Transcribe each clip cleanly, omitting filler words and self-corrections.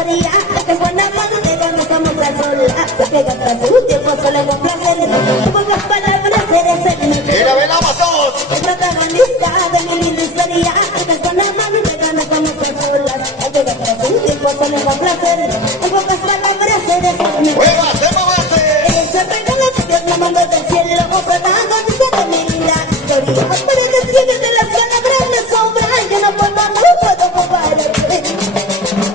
historia, es buena amante cuando estamos a solas. Se pega hasta su tiempo solo con placer. En pocas palabras eres el mejor. Y la velamos todos. El protagonista de mi linda historia, es buena amante cuando estamos a solas. Se pega hasta su tiempo solo con placer. En pocas palabras eres el mejor. ¡Muévase, muévase! Eres el regalo que Dios me mandó del cielo, protagonista de mi linda historia. Para describirte las palabras me sobran, yo no puedo compararte.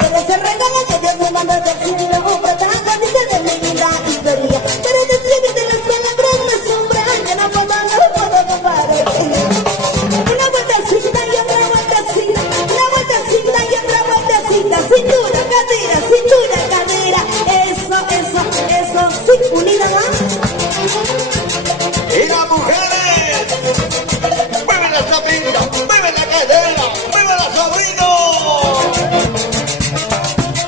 Eres el regalo que Dios me mandó del cielo, protagonista de mi linda historia. Para describirte las palabras me sobran, yo no puedo compararte. Una vueltecita y otra vueltecita, una vueltecita y otra vueltecita. Cintura, cadera, eso, sí, unida más. Y las mujeres, mueve la sapita, mueve la cadera, mueve la sobrino.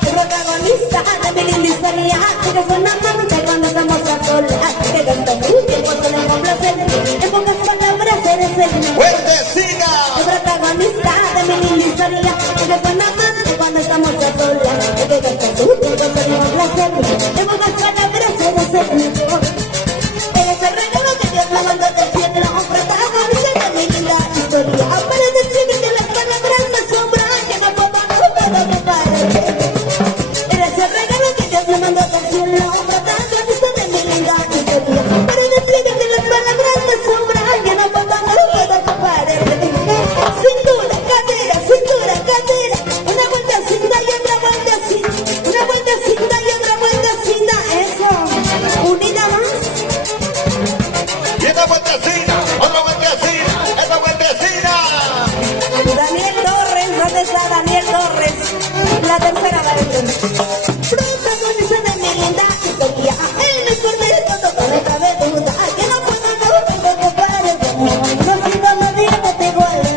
El protagonista de mi linda historia, que fue una amante cuando estamos a solas, que gasta su tiempo solo en complacer. En pocas palabras eres el mejor. ¡Fuertecina! El protagonista de mi linda historia, que fue una amante cuando estamos a solas, que gasta su tiempo solo en complacer. En pocas palabras eres el mejor. Eres el regalo que Dios me mandó del cielo, protagonista de mi linda historia. Para describirte las palabras me sobran, que no puedo compararte. Eres el regalo que Dios me mandó del cielo, protagonista de mi linda historia. Para describirte las palabras me sobran, que no puedo compararte. Cintura, cadera, una vueltecita y otra vueltecita, una vueltecita y otra vueltecita, eso, unida más. Y esta vueltecina, otra vueltecina, esta vueltecina. Daniel Torres, ¿dónde está Daniel Torres? La tercera vez. Protagonista de mi linda historia, el mejor de todo, no me cabe duda, que no puedo compararte. No siento nadie que te iguale.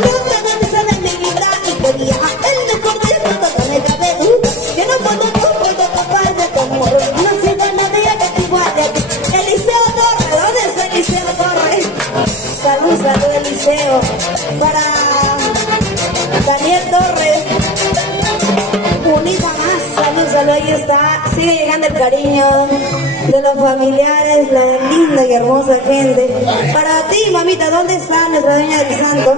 Protagonista de mi linda historia, el mejor de todo, no me cabe duda, que no puedo compararte. No siento nadie que te iguale. Eliseo Torres, ¿dónde está Eliseo Torres? Salud, Eliseo. Para Daniel Torres, unida más, salud, ahí está. Sigue llegando el cariño de los familiares, la linda y hermosa gente. Para ti, mamita, ¿dónde está nuestra dueña del santo?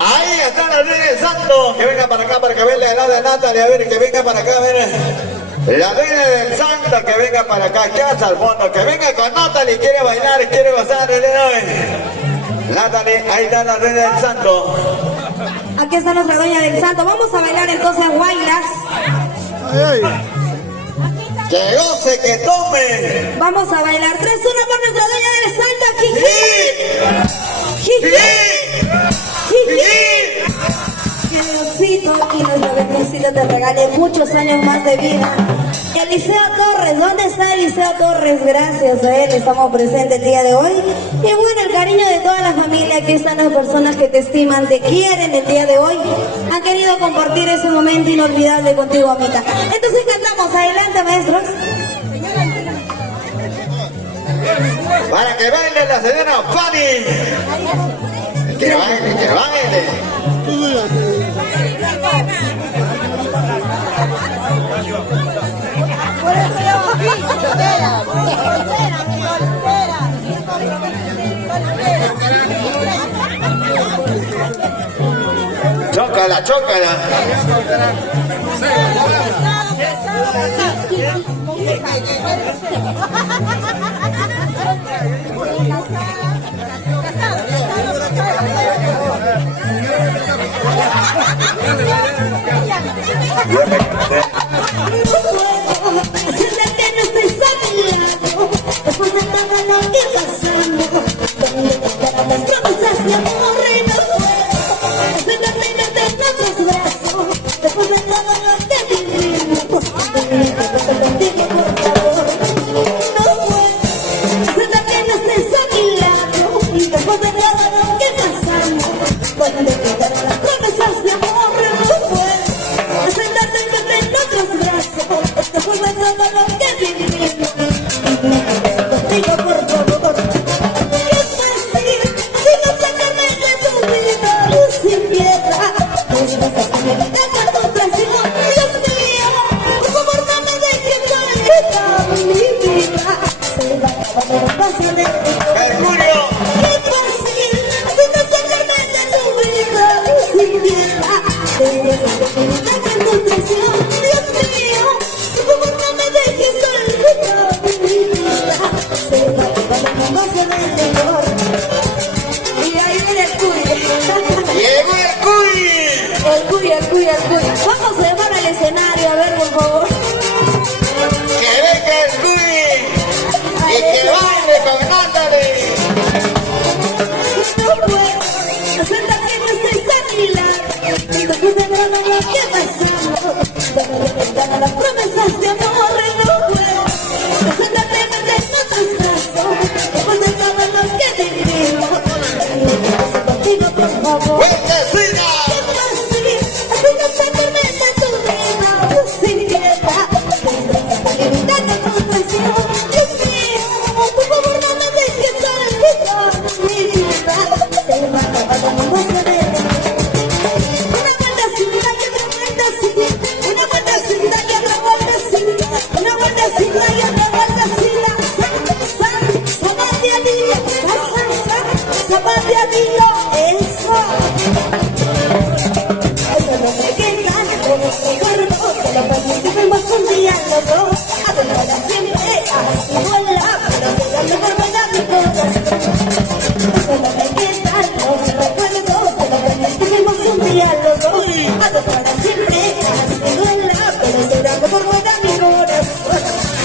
Ahí está la reina del santo. Que venga para acá para que vea la edad de Natalia. A ver, que venga para acá, a ver. La reina del santo, que venga para acá. ¿Qué hace al fondo? Que venga con Natalie. Quiere bailar, quiere gozar el día de hoy. Natalie, ahí está la reina del santo. Aquí está nuestra dueña del santo. Vamos a bailar entonces guaylas. Que goce, que tome. Vamos a bailar 3-1 por nuestra dueña del santo. ¡Sí! Que Diosito y nuestra Virgencita te regale muchos años más de vida. Eliseo Torres, ¿dónde está Eliseo Torres? Gracias a él estamos presentes el día de hoy. Y bueno, el cariño de toda la familia, aquí están las personas que te estiman, te quieren el día de hoy. Han querido compartir ese momento inolvidable contigo, amita. Entonces cantamos, adelante maestros. Para que baile la señora Fanny. Que baile, que baile. Chócala, chócala. Después de todo lo que pasamos, donde quedaron las promesas de amor y no puedo sentarme en otros brazos. Después de todo lo que vivimos, donde me pasa contigo, por favor. No puedo sentarme a mi lado. Y después de todo lo que pasamos, donde quedaron las promesas de amor, no puedo sentarme en otros brazos. Vamos a llevar al escenario, a ver, por favor. Que venga el Cuy y que baile con Natalie. No puedo, sienta que no estoy tranquila. Después de ver lo que pasamos, de las promesas de amor, no puedo. Sienta que me des otros brazos. Después de todo lo que vivimos, contigo, por favor. ¡Buendecina!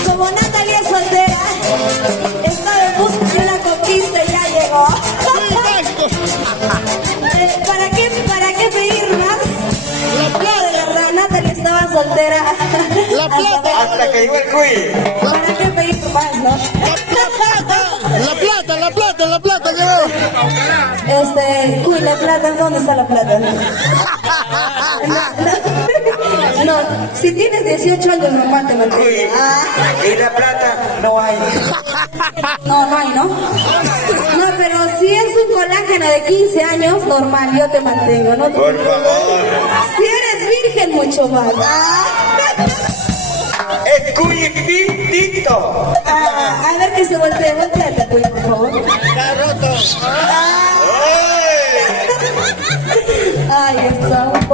Como Natalia es soltera, estaba en busca de una conquista y ya llegó. ¿Para qué pedir más? De verdad, Natalia estaba soltera. La plata. Hasta que llegó el Cuy. ¿Para qué pedir más, no? La plata llegó. Uy, la plata, ¿dónde está la plata? No, si tienes 18 años normal te Cuy. mantengo. Y la plata no hay. No hay, ¿no? No, pero si es un colágeno de 15 años, normal, yo te mantengo, ¿no? Por favor. Si eres virgen, mucho más. Es Cuy Tito. A ver que se voltea, por favor. Está roto. Ay, está un poco.